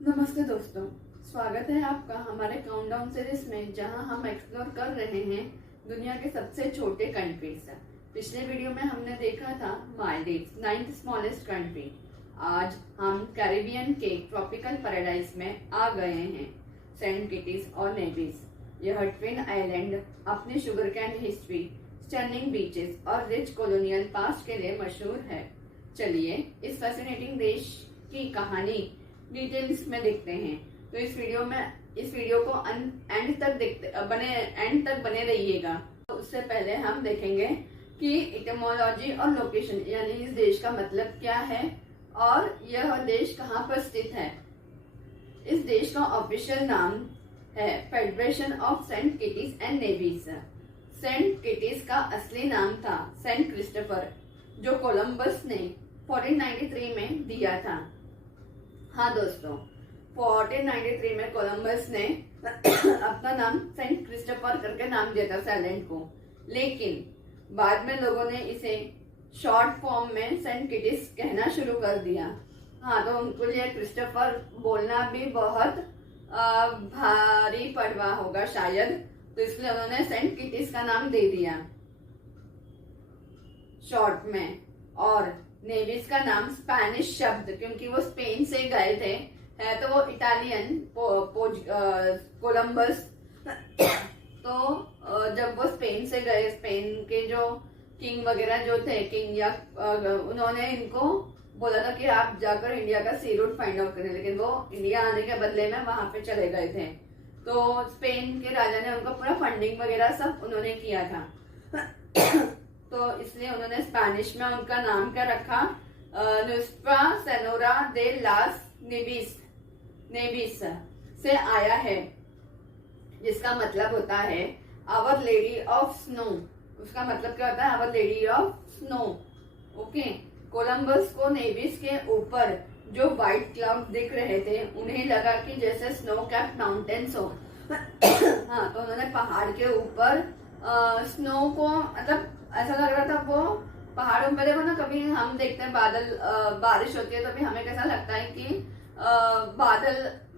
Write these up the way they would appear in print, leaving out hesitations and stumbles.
नमस्ते दोस्तों, स्वागत है आपका हमारे काउंटडाउन सीरीज में, जहां हम एक्सप्लोर कर रहे हैं दुनिया के सबसे छोटे कंट्रीज। पिछले वीडियो में हमने देखा था मालदीव, 9th स्मॉलेस्ट कंट्री। आज हम कैरिबियन के ट्रॉपिकल पैराडाइज में आ गए हैं, सेंट किटीज और नेविस। यह ट्विन आइलैंड अपने sugar cane history, stunning beaches और रिच कॉलोनियल पास्ट के लिए मशहूर है। चलिए इस फैसिनेटिंग देश की कहानी डिटेल्स में देखते हैं। तो इस वीडियो को एंड तक बने रहिएगा। तो उससे पहले हम देखेंगे कि इटमोलॉजी और लोकेशन, यानी इस देश का मतलब क्या है और यह देश कहाँ पर स्थित है। इस देश का ऑफिशियल नाम है federation of Saint Kitts and Nevis. Saint Kitts का असली नाम था सेंट क्रिस्टोफर, जो कोलंबस ने 1493 में दिया था। हाँ दोस्तों, 1493 में कोलंबस ने अपना नाम सेंट क्रिस्टोफर करके नाम दिया था आइलैंड को, लेकिन बाद में लोगों ने इसे शॉर्ट फॉर्म में सेंट किटीज कहना शुरू कर दिया। हाँ, तो उनको लिए क्रिस्टोफर बोलना भी बहुत भारी पड़वा होगा शायद, तो इसलिए उन्होंने सेंट किटीज का नाम दे दिया शॉर्ट में। और नेविस का नाम स्पेनिश शब्द, क्योंकि वो स्पेन से गए थे, है तो वो इटालियन कोलंबस। तो जब वो स्पेन से गए, स्पेन के जो किंग वगैरह जो थे, किंग या उन्होंने इनको बोला था कि आप जाकर इंडिया का सी रूट फाइंड आउट करें, लेकिन वो इंडिया आने के बदले में वहां पे चले गए थे। तो स्पेन के राजा ने उनको पूरा फंडिंग वगैरह सब उन्होंने किया था। तो इसलिए उन्होंने स्पेनिश में उनका नाम क्या रखा, नुस्ट्रा सेनोरा दे लास नेविस से आया है, जिसका मतलब होता है आवर लेडी ऑफ स्नो। उसका मतलब क्या होता है, our lady of snow. Okay, Columbus को नेविस के ऊपर जो व्हाइट क्लाउड दिख रहे थे, उन्हें लगा कि जैसे स्नो कैप माउंटेन्स हो। हाँ, तो उन्होंने पहाड़ के ऊपर स्नो को, मतलब ऐसा लग रहा था वो पहाड़ों पर। देखो ना, कभी हम देखते हैं बादल, बारिश होती है तो भी हमें कैसा लगता है कि बादल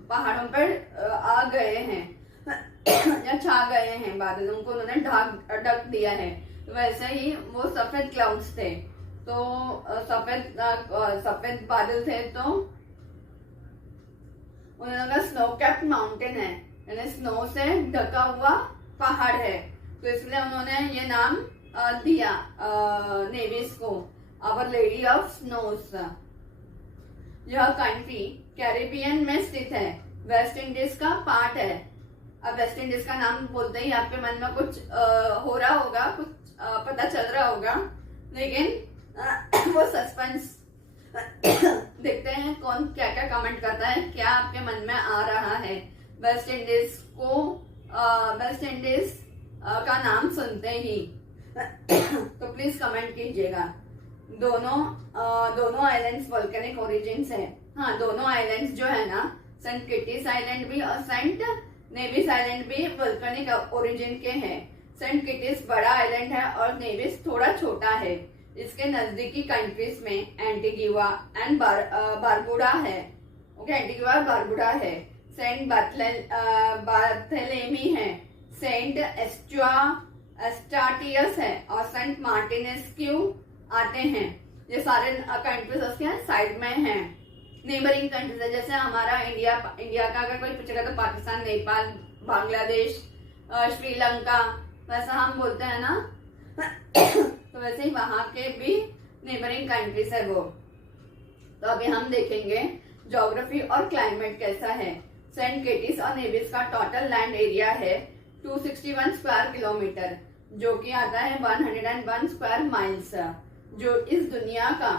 पहाड़ों पर आ गए हैं या छा गए हैं बादल, उनको उन्होंने ढक दिया है। तो वैसे ही वो सफेद क्लाउड्स थे, तो सफेद बादल थे, तो उन्होंने कहा स्नो कैप्ड माउंटेन है, यानी स्नो से ढका हुआ पहाड़ है। तो इसलिए उन्होंने ये नाम दिया नेविस को, आवर लेडी ऑफ स्नोस। यह कंट्री कैरिबियन में स्थित है, वेस्ट इंडीज का पार्ट है। अब वेस्ट इंडीज का नाम बोलते ही आपके मन में कुछ हो रहा होगा, कुछ पता चल रहा होगा, लेकिन वो सस्पेंस। देखते हैं कौन क्या क्या कमेंट करता है, क्या आपके मन में आ रहा है वेस्ट इंडीज का नाम सुनते ही। तो प्लीज कमेंट कीजिएगा। दोनों आइलैंड्स वोल्केनिक ओरिजिन है। हाँ, दोनों आइलैंड्स जो है ना, सेंट किटीज आइलैंड भी और सेंट नेविस आइलैंड भी वोल्केनिक ओरिजिन के हैं। सेंट किटीज बड़ा आइलैंड है और नेविस थोड़ा छोटा है। इसके नजदीकी कंट्रीज में एंटीगुआ एंड बारबुडा है। ओके, एंटीगुआ और बारबुडा है। सेंट बार्थेलेमी है, सेंट एस्टाटियस है और सेंट मार्टिनेस्क्यू आते हैं। ये सारे कंट्रीज उसके साइड में हैं, नेबरिंग कंट्रीज है। जैसे हमारा इंडिया का अगर कोई पूछेगा तो पाकिस्तान, नेपाल, बांग्लादेश, श्रीलंका, वैसा हम बोलते हैं ना। तो वैसे ही वहां के भी नेबरिंग कंट्रीज है वो। तो अभी हम देखेंगे ज्योग्राफी और क्लाइमेट कैसा है। सेंट किटीज और नेविस का टोटल लैंड एरिया है 261 स्क्वायर किलोमीटर, जो कि आता है 101 स्क्वायर माइल्स, जो इस दुनिया का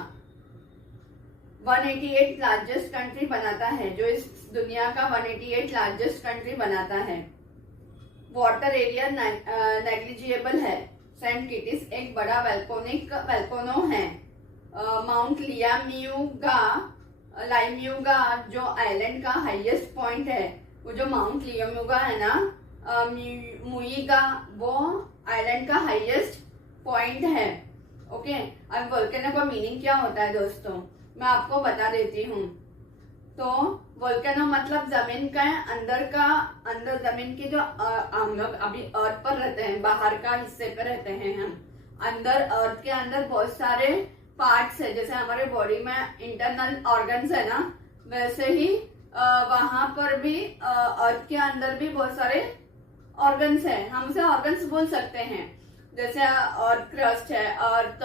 188 लार्जेस्ट कंट्री बनाता है, वाटर एरिया नेग्लिजिबल है। सेंट किटीज एक बड़ा वेल्कोनो है। माउंट लाइम्यूगा जो आइलैंड का हाईएस्ट पॉइंट है, वो जो माउंट लियोम्यूगा है ना, मुईगा, वो आइलैंड का हाईएस्ट पॉइंट है। ओके, अब वोल्केनो का मीनिंग क्या होता है दोस्तों, मैं आपको बता देती हूँ। तो वोल्केनो मतलब जमीन का अंदर जमीन की जो हम लोग अभी अर्थ पर रहते हैं, बाहर का हिस्से पर रहते हैं हम, अंदर अर्थ के अंदर बहुत सारे पार्ट्स है, जैसे हमारे बॉडी में इंटरनल ऑर्गन्स है ना, वैसे ही वहां पर भी अर्थ के अंदर भी बहुत सारे ऑर्गन्स है, हम उसे ऑर्गन्स बोल सकते हैं। जैसे अर्थ क्रस्ट है, अर्थ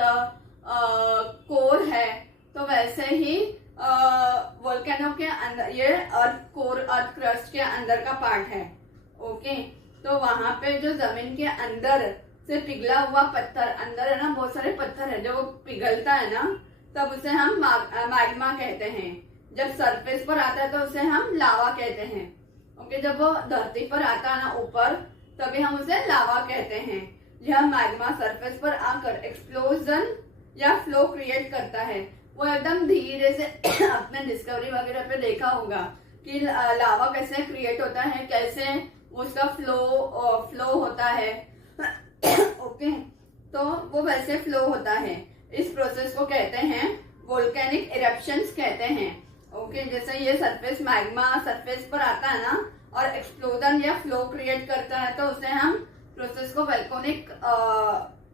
कोर है, तो वैसे ही वोल्केनो के अंदर ये अर्थ कोर, अर्थ क्रस्ट के अंदर का पार्ट है। ओके, तो वहां पे जो जमीन के अंदर से पिघला हुआ पत्थर, अंदर है ना बहुत सारे पत्थर है, जो पिघलता है ना, तब उसे हम मैग्मा कहते हैं। जब सरफेस पर आता है तो उसे हम लावा कहते हैं। ओके, जब वो धरती पर आता है ना ऊपर, तभी हम उसे लावा कहते हैं। यह मैग्मा सरफेस पर आकर एक्सप्लोजन या फ्लो क्रिएट करता है। वो एकदम धीरे से आपने डिस्कवरी वगैरह पे देखा होगा कि लावा कैसे क्रिएट होता है, कैसे उसका फ्लो होता है। ओके, तो वो वैसे फ्लो होता है। इस प्रोसेस को कहते हैं वोल्केनिक इरप्शंस कहते हैं। ओके, जैसे ये सरफेस मैग्मा सरफेस पर आता है ना और एक्सप्लोजन या फ्लो क्रिएट करता है, तो उसे हम प्रोसेस को वोल्केनिक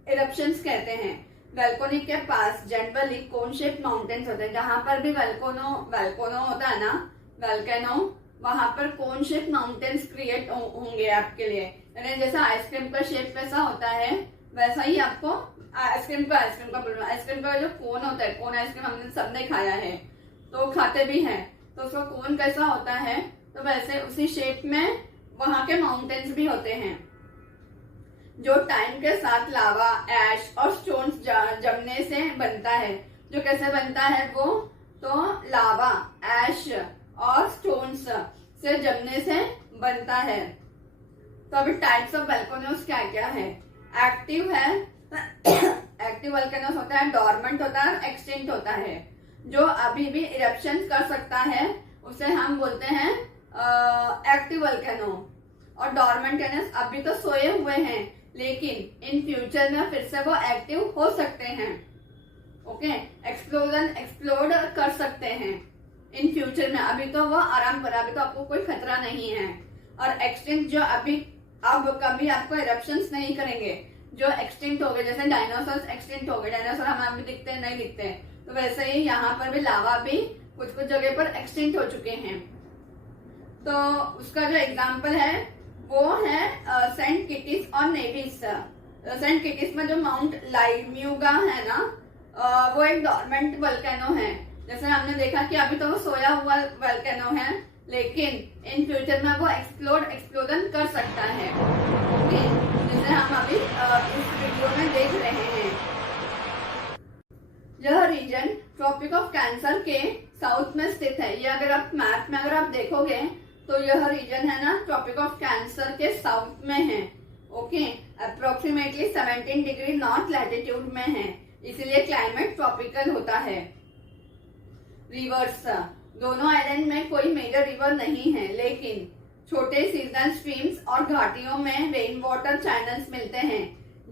इरप्शंस कहते हैं। वोल्केनिक के पास जनरली कोन शेप माउंटेन्स होते हैं। जहां पर भी वोल्केनो होता है ना, वोल्केनो, वहां पर कोन शेप माउंटेन्स क्रिएट होंगे आपके लिए। यानी जैसा आइसक्रीम का शेप कैसा होता है, वैसा ही आपको आइसक्रीम का जो कोन होता है, कोन आइसक्रीम हमने सबने खाया है, तो खाते भी हैं, तो उसका कोन कैसा होता है, तो वैसे उसी शेप में वहां के माउंटेन्स भी होते हैं, जो टाइम के साथ लावा, ऐश और स्टोन्स जमने से बनता है। जो कैसे बनता है वो, तो लावा, ऐश और स्टोन्स से जमने से बनता है। तो अभी टाइप्स ऑफ वोल्केनोस क्या क्या है? एक्टिव है, एक्टिव वोल्केनोस होता है, डॉर्मेंट होता है, एक्सटिंक्ट होता है। जो अभी भी इरप्शन कर सकता है उसे हम बोलते हैं एक्टिव वोल्केनो। और डॉर्मेंट यानी अभी तो सोए हुए हैं, लेकिन इन फ्यूचर में फिर से वो एक्टिव हो सकते हैं। ओके, एक्सप्लोड कर सकते हैं इन फ्यूचर में, अभी तो वो आराम कर, अभी तो आपको कोई खतरा नहीं है। और एक्सटिंक्ट जो अब कभी आपको इरप्शंस नहीं करेंगे, जो एक्सटिंक्ट हो गए, जैसे डायनासोर एक्सटिंक्ट हो गए, डायनासोर हमें अभी दिखते नहीं दिखते, तो वैसे ही यहाँ पर भी लावा भी कुछ कुछ जगह पर एक्सटिंक्ट हो चुके हैं। तो उसका जो एग्जाम्पल है वो है सेंट किटिस और नेविस। सेंट किटिस में जो माउंट लाइम्यूगा है ना, वो एक डॉर्मेंट वोल्केनो है। जैसे हमने देखा कि अभी तो वो सोया हुआ वोल्केनो है, लेकिन इन फ्यूचर में वो एक्सप्लोजन कर सकता है। ओके, जैसे हम अभी इस वीडियो में देख रहे हैं। यह रीजन ट्रॉपिक ऑफ कैंसर के साउथ में स्थित है। ये अगर आप मैप में अगर आप देखोगे तो यह रीजन है ना, ट्रॉपिक ऑफ कैंसर के साउथ में है। Okay, approximately 17 degree north latitude में है, इसीलिए क्लाइमेट ट्रॉपिकल होता है। रिवर्स, दोनों आइलैंड में कोई मेजर रिवर नहीं है, लेकिन छोटे सीजनल स्ट्रीम्स और घाटियों में रेन वाटर चैनल्स मिलते हैं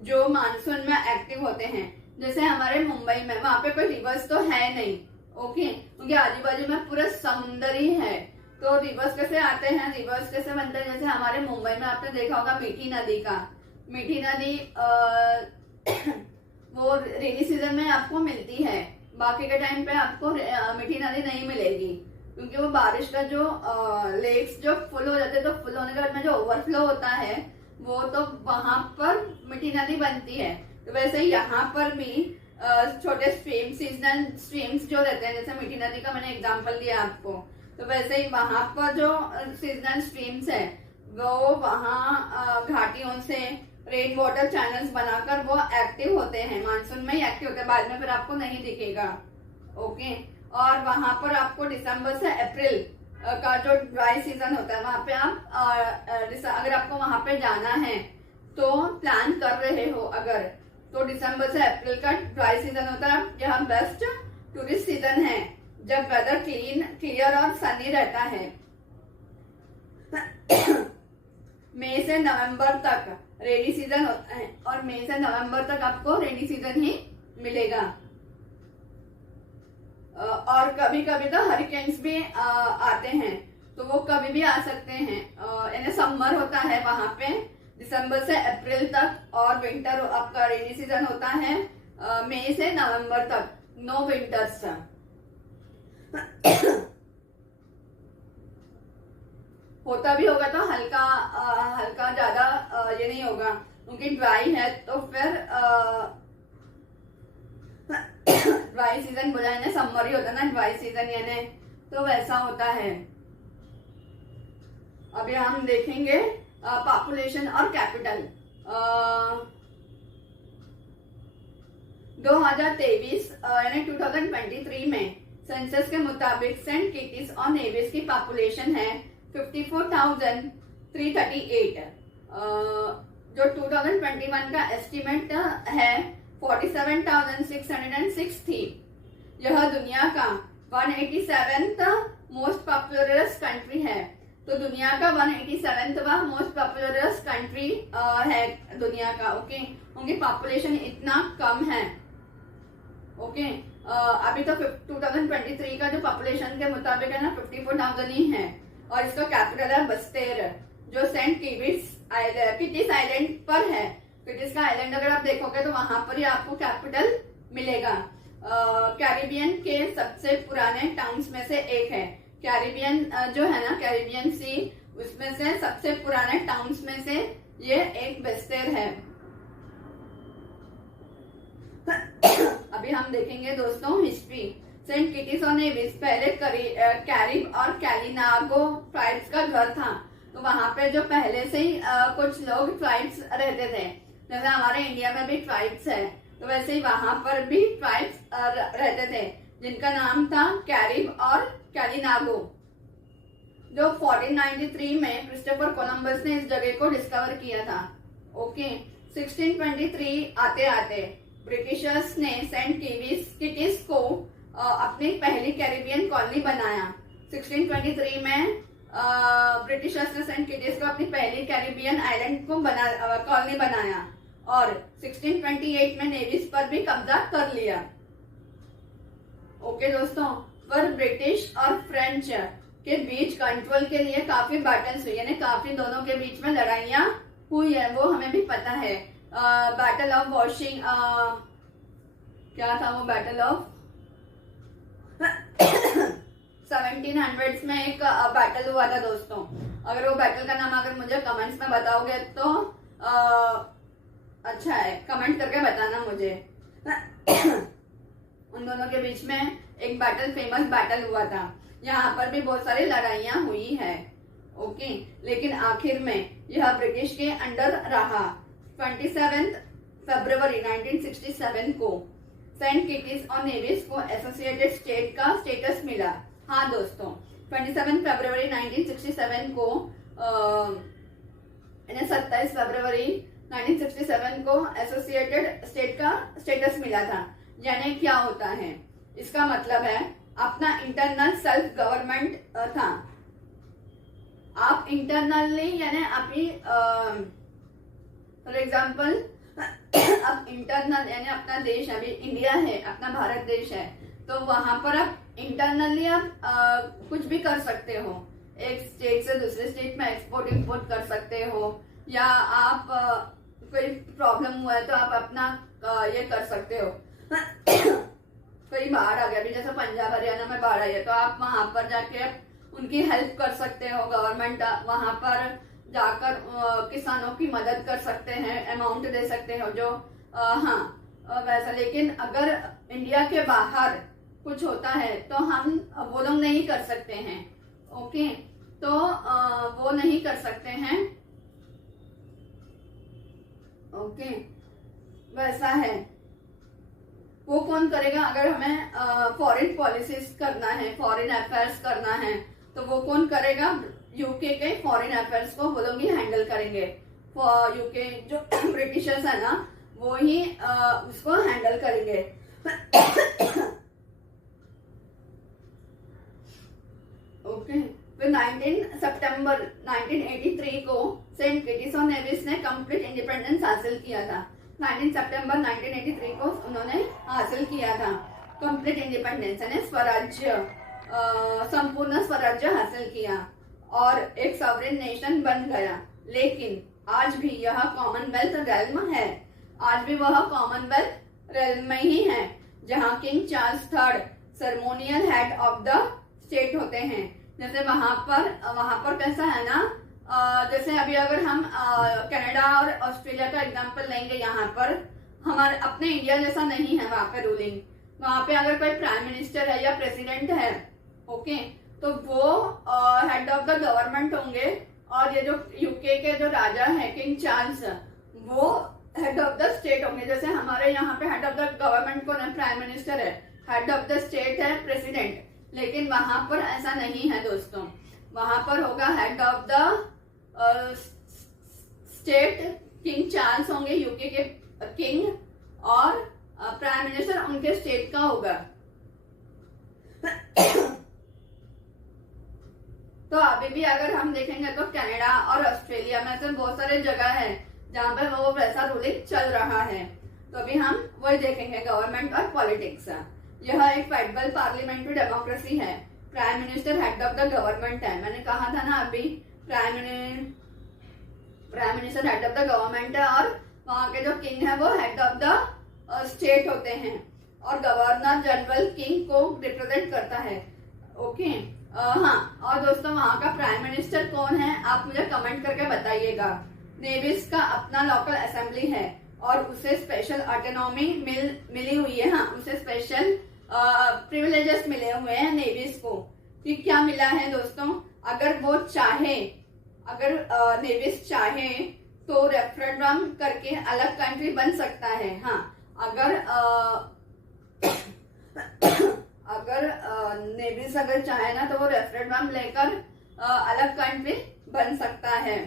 जो मानसून में एक्टिव होते हैं। जैसे हमारे मुंबई में, वहां पे कोई रिवर्स तो है नहीं, ओके, क्योंकि आजू बाजू में पूरा समुद्र ही है। तो रिवर्स कैसे आते हैं, रिवर्स कैसे बनते हैं? जैसे हमारे मुंबई में आपने देखा होगा मीठी नदी का, मीठी नदी वो रेनी सीजन में आपको मिलती है, बाकी के टाइम पे आपको मीठी नदी नहीं मिलेगी, क्योंकि वो बारिश का जो लेक्स जो फुल हो जाते हैं, तो फुल होने के बाद में जो ओवरफ्लो होता है वो तो वहां पर मीठी नदी बनती है। तो वैसे ही यहाँ पर भी छोटे स्ट्रीम, सीजनल स्ट्रीम्स जो रहते हैं, जैसे मीठी नदी का मैंने एग्जांपल दिया आपको, तो वैसे ही वहां पर जो सीजनल स्ट्रीम्स है वो वहाँ घाटियों से रेन वाटर चैनल्स बनाकर वो एक्टिव होते हैं, मानसून में ही एक्टिव होते हैं, बाद में फिर आपको नहीं दिखेगा। ओके, और वहां पर आपको दिसंबर से अप्रैल का जो ड्राई सीजन होता है, वहां पे आप अगर आपको वहां पे जाना है तो प्लान कर रहे हो अगर, तो दिसंबर से अप्रैल का ड्राई सीजन होता है, यह बेस्ट टूरिस्ट सीजन है, जब वेदर क्लियर और सनी रहता है। मई से नवंबर तक रेनी सीजन होता है, और मई से नवंबर तक आपको रेनी सीजन ही मिलेगा। और कभी कभी तो हरिकेन्स भी आते हैं, तो वो कभी भी आ सकते हैं। यानी समर होता है वहां पे दिसंबर से अप्रैल तक, और विंटर आपका रेनी सीजन होता है मई से नवंबर तक, नो विंटर्स। होता भी होगा तो हल्का हल्का, ज्यादा ये नहीं होगा क्योंकि ड्राई है। तो फिर ड्राई सीजन बोला है ना, समर ही होता है ना ड्राई सीजन, यानी तो वैसा होता है। अभी हम देखेंगे पॉपुलेशन और कैपिटल। 2023 यानी 2023 में सेंसस के मुताबिक सेंट किटीज और नेविस की पॉपुलेशन है 54,338। जो 2021 का एस्टिमेट है 47,606 थी। यह दुनिया का 187th मोस्ट पॉपुलरस कंट्री है। तो दुनिया का 187वां मोस्ट पॉपुलरस कंट्री है दुनिया का। ओके, उनकी पॉपुलेशन इतना कम है। ओके, अभी तो 2023 का जो पॉपुलेशन के मुताबिक है ना 54,000 ही है। और इसका कैपिटल है बस्तेर, जो सेंट किटीज आइलैंड पर है। किटीज का आइलैंड अगर आप देखोगे तो वहां पर ही आपको कैपिटल मिलेगा। कैरिबियन के सबसे पुराने टाउन्स में से एक है। कैरिबियन जो है ना, कैरिबियन सी, उसमें से सबसे पुराने टाउन्स में से ये एक बस्तेर है। अभी हम देखेंगे दोस्तों हिस्ट्री। सेंट किटीज और नेविस पहले कैरिब और कैलिनागो ट्राइब्स का घर था। तो वहां पे जो पहले से ही कुछ लोग ट्राइब्स रहते थे, जैसे हमारे इंडिया में भी ट्राइब्स है, तो वैसे ही वहां पर भी ट्राइब्स रहते थे जिनका नाम था कैरिब और कैलिनागो। जो 1493 में क्रिस्टोफर कोलंबस ने इस जगह को डिस्कवर किया था। ओके, 1623 आते आते ब्रिटिशर्स ने सेंट किटीज को अपनी पहली कैरिबियन कॉलोनी बनाया। 1623 में ब्रिटिशर्स ने सेंट किटीज को अपनी पहली कैरिबियन आइलैंड को कॉलोनी बनाया, और 1628 में नेविस पर भी कब्जा कर लिया। ओके दोस्तों, पर ब्रिटिश और फ्रेंच के बीच कंट्रोल के लिए काफी बैटल्स हुई, यानी काफी दोनों के बीच में लड़ाइयां हुई है, वो हमें भी पता है। बैटल ऑफ वॉशिंग, क्या था वो बैटल ऑफ 1700s में एक बैटल हुआ था दोस्तों। अगर वो बैटल का नाम अगर मुझे कमेंट्स में बताओगे तो अच्छा है, कमेंट करके बताना मुझे। उन दोनों के बीच में एक बैटल, फेमस बैटल हुआ था। यहाँ पर भी बहुत सारी लड़ाइयां हुई है। ओके, लेकिन आखिर में यह ब्रिटिश के अंडर रहा। 27 फरवरी 1967 को सेंट किटीज और नेविस को एसोसिएटेड स्टेट का स्टेटस मिला। हाँ दोस्तों, 27 फरवरी 1967 को 27 फरवरी 1967 को एसोसिएटेड स्टेट का स्टेटस मिला था। यानी क्या होता है, इसका मतलब है अपना इंटरनल सेल्फ गवर्नमेंट था। आप इंटरनली यानी आपकी फॉर एग्जाम्पल अब इंटरनल यानी अपना देश, अभी इंडिया है, अपना भारत देश है, तो वहां पर आप इंटरनली आप कुछ भी कर सकते हो। एक स्टेट से दूसरे स्टेट में एक्सपोर्ट इंपोर्ट कर सकते हो, या आप कोई प्रॉब्लम हुआ है तो आप अपना ये कर सकते हो। कोई बाढ़ आ गया, अभी जैसे पंजाब हरियाणा में बाढ़ आई है, तो आप वहां पर जाके उनकी हेल्प कर सकते हो। गवर्नमेंट वहां पर जाकर किसानों की मदद कर सकते हैं, अमाउंट दे सकते हो जो हाँ वैसा। लेकिन अगर इंडिया के बाहर कुछ होता है तो हम वो लोग नहीं कर सकते हैं। ओके, तो वो नहीं कर सकते हैं। ओके, वैसा है। वो कौन करेगा अगर हमें फॉरेन पॉलिसीज करना है, फॉरेन अफेयर्स करना है, तो वो कौन करेगा? यूके के फॉरेन अफेयर्स को वो लोग ही हैंडल करेंगे। यूके जो ब्रिटिशर्स है ना, वो ही उसको हैंडल करेंगे। ओके, फिर 19 सितंबर 1983 को सेंट किटीज और नेविस ने कंप्लीट इंडिपेंडेंस हासिल किया था। 19 सितंबर 1983 को उन्होंने हासिल किया था। कंप्लीट इंडिपेंडेंस यानी स्वराज्य, संपूर्ण स्वराज्य हासिल किया और एक सॉवरेन नेशन बन गया। लेकिन आज भी यह कॉमनवेल्थ रेल्म है, आज भी वह कॉमनवेल्थ रेल्म में ही है, जहां king Charles third ceremonial head of the state होते हैं। जैसे वहां पर कैसा है ना, जैसे अभी अगर हम कनाडा और ऑस्ट्रेलिया का एग्जांपल लेंगे, यहाँ पर हमारे अपने इंडिया जैसा नहीं है वहां पे रूलिंग। वहां पे अगर कोई प्राइम मिनिस्टर है या प्रेसिडेंट है, ओके, तो वो हेड ऑफ द गवर्नमेंट होंगे, और ये जो यूके के जो राजा है किंग चार्ल्स, वो हेड ऑफ द स्टेट होंगे। जैसे हमारे यहाँ पे हेड ऑफ द गवर्नमेंट कौन है? प्राइम मिनिस्टर है। हेड ऑफ द स्टेट है प्रेसिडेंट। लेकिन वहां पर ऐसा नहीं है दोस्तों, वहां पर होगा head of the state king Charles होंगे, यूके के किंग, और प्राइम मिनिस्टर उनके स्टेट का होगा। तो अभी भी अगर हम देखेंगे तो कनाडा और ऑस्ट्रेलिया में से बहुत सारे जगह है जहाँ पर वो वैसा रूलिंग चल रहा है। तो अभी हम वही देखेंगे, गवर्नमेंट और पॉलिटिक्स। यह एक फेडरल पार्लियामेंट्री डेमोक्रेसी है। Prime minister head of the government है। मैंने कहा था ना अभी, prime minister head of the government है, और वहाँ के जो किंग है वो हेड ऑफ द स्टेट होते हैं, और गवर्नर जनरल किंग को रिप्रेजेंट करता है। ओके, हाँ, और दोस्तों वहाँ का प्राइम मिनिस्टर कौन है आप मुझे कमेंट करके बताइएगा। नेविस का अपना लोकल असेंबली है और उसे स्पेशल ऑटोनॉमी मिली हुई है। हाँ, उसे स्पेशल प्रिविलेजेस मिले हुए हैं नेविस को। कि क्या मिला है दोस्तों, अगर वो चाहे, अगर नेविस चाहे तो रेफरेंडम करके अलग कंट्री बन सकता है। हाँ, अगर नेविस अगर चाहे ना तो वो रेफरेंडम लेकर अलग कंट्री बन सकता है।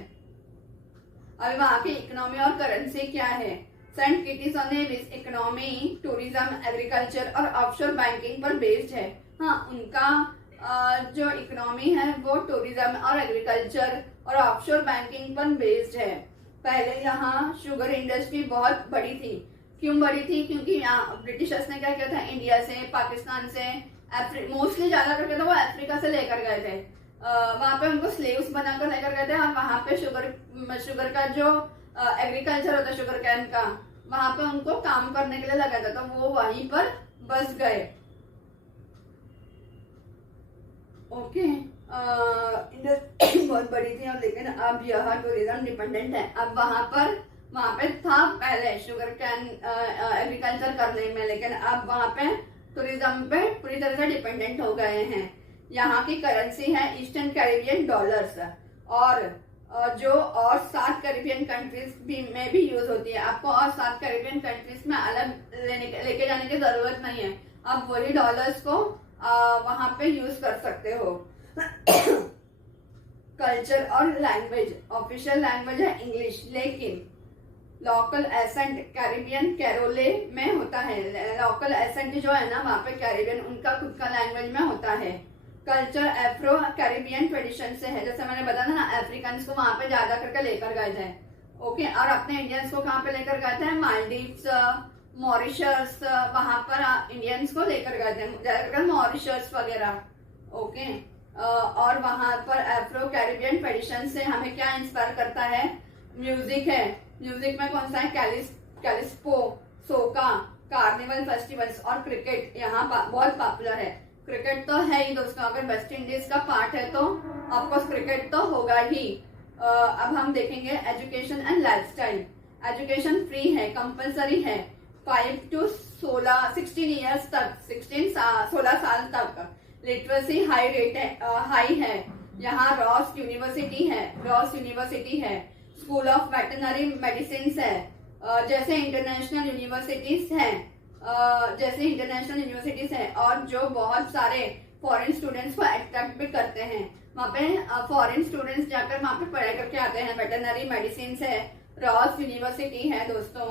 अभी वहाँ की इकोनॉमी और करेंसी क्या है? सेंट किटीज और नेविस इकोनॉमी टूरिज्म, एग्रीकल्चर और ऑफशोर बैंकिंग पर बेस्ड है। हाँ, उनका जो इकोनॉमी है वो टूरिज्म और एग्रीकल्चर और ऑफशोर बैंकिंग पर बेस्ड है। पहले यहाँ शुगर इंडस्ट्री बहुत बड़ी थी। क्यों बड़ी थी? क्योंकि यहाँ ब्रिटिशर्स ने क्या किया था, इंडिया से, पाकिस्तान से, मोस्टली ज्यादा करके तो वो अफ्रीका से लेकर गए थे। वहां पे उनको स्लेव्स बनाकर लेकर गए थे, और वहां पे शुगर का जो एग्रीकल्चर होता है, शुगर कैन का, वहां पे उनको काम करने के लिए लगा था, तो वो वहीं पर बस गए। ओके, इंडस्ट्री बहुत बड़ी थी, और लेकिन अब यह टूरिज्म डिपेंडेंट है। अब वहां पे था पहले शुगर कैन एग्रीकल्चर करने में, लेकिन अब वहां पे टूरिज्म पे पूरी तरह से डिपेंडेंट हो गए हैं। यहाँ की करेंसी है ईस्टर्न कैरिबियन डॉलर्स, और जो और 7 कैरिबियन कंट्रीज में भी यूज होती है। आपको और 7 कैरिबियन कंट्रीज में अलग लेके जाने की जरूरत नहीं है, आप वही डॉलर्स को वहां पे यूज कर सकते हो। कल्चर और लैंग्वेज, ऑफिशियल लैंग्वेज है इंग्लिश, लेकिन लोकल एसेंट कैरिबियन कैरोले में होता है। लोकल एसेंट जो है ना वहाँ पे कैरिबियन, उनका खुद का लैंग्वेज में होता है। कल्चर एफ्रो कैरिबियन ट्रेडिशन से है। जैसे मैंने बताया ना, अफ्रीकन को वहां पे ज्यादा करके लेकर गए थे। ओके, और अपने इंडियंस को कहाँ पे लेकर गए थे? मालदीव्स, मॉरिशस, वहां पर इंडियंस को लेकर गए थे, ज्यादा करके मॉरिशस वगैरह। ओके, और वहां पर एफ्रो कैरिबियन ट्रेडिशन से हमें क्या इंस्पायर करता है? म्यूजिक है। म्यूजिक में कौन सा है? कैलिस्पो, सोका, कार्निवल फेस्टिवल्स, और क्रिकेट यहाँ बहुत पॉपुलर है। क्रिकेट तो है ही दोस्तों, अगर वेस्ट इंडीज का पार्ट है तो ऑफकोर्स क्रिकेट तो होगा ही। अब हम देखेंगे education and lifestyle. Education free है, कंपलसरी है, 5 to 16 ईयर्स तक, 16 साल तक। लिटरेसी हाई है। यहाँ रॉस यूनिवर्सिटी है, स्कूल ऑफ वेटरनरी मेडिसिन है। जैसे इंटरनेशनल यूनिवर्सिटीज हैं, और जो बहुत सारे फॉरेन स्टूडेंट्स को अट्रैक्ट भी करते हैं। वहाँ पे फॉरेन स्टूडेंट्स जाकर वहाँ पे पढ़ाई करके आते हैं। वेटरनरी मेडिसिन है, रॉस यूनिवर्सिटी है दोस्तों।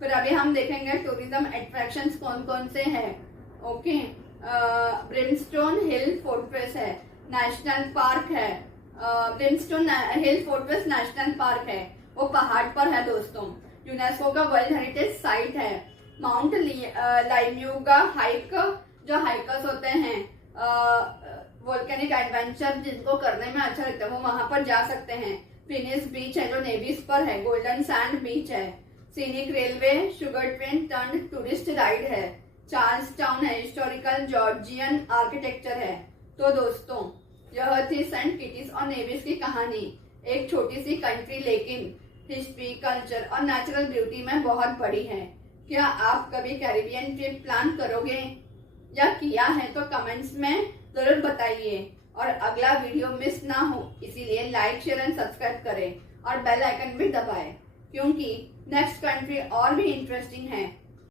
फिर अभी हम देखेंगे टूरिज्म अट्रैक्शंस कौन कौन से हैं। ओके, ब्रिमस्टोन हिल फोर्ट्रेस है, नेशनल पार्क है। Brimstone Hill fortress national park है, वो पहाड़ पर है दोस्तों। यूनेस्को का वर्ल्ड हेरिटेज साइट है। माउंट लाइम्यूगा हाइक जो हाइकर्स होते हैं, वोल्केनिक एडवेंचर जिनको करने में अच्छा लगता है वो वहां पर जा सकते हैं। फिनिस बीच है जो नेवीज पर है, गोल्डन सैंड बीच है, scenic railway, sugar train turn tourist ride है, चार्ल्स टाउन है, हिस्टोरिकल जॉर्जियन आर्किटेक्चर है। तो दोस्तों यह थी सेंट किटीज और नेविस की कहानी। एक छोटी सी कंट्री लेकिन हिस्ट्री, कल्चर और नेचुरल ब्यूटी में बहुत बड़ी है। क्या आप कभी कैरिबियन ट्रिप प्लान करोगे या किया है तो कमेंट्स में जरूर बताइए। और अगला वीडियो मिस ना हो इसीलिए लाइक, शेयर एंड सब्सक्राइब करें और बेल आइकन भी दबाएं, क्योंकि नेक्स्ट कंट्री और भी इंटरेस्टिंग है।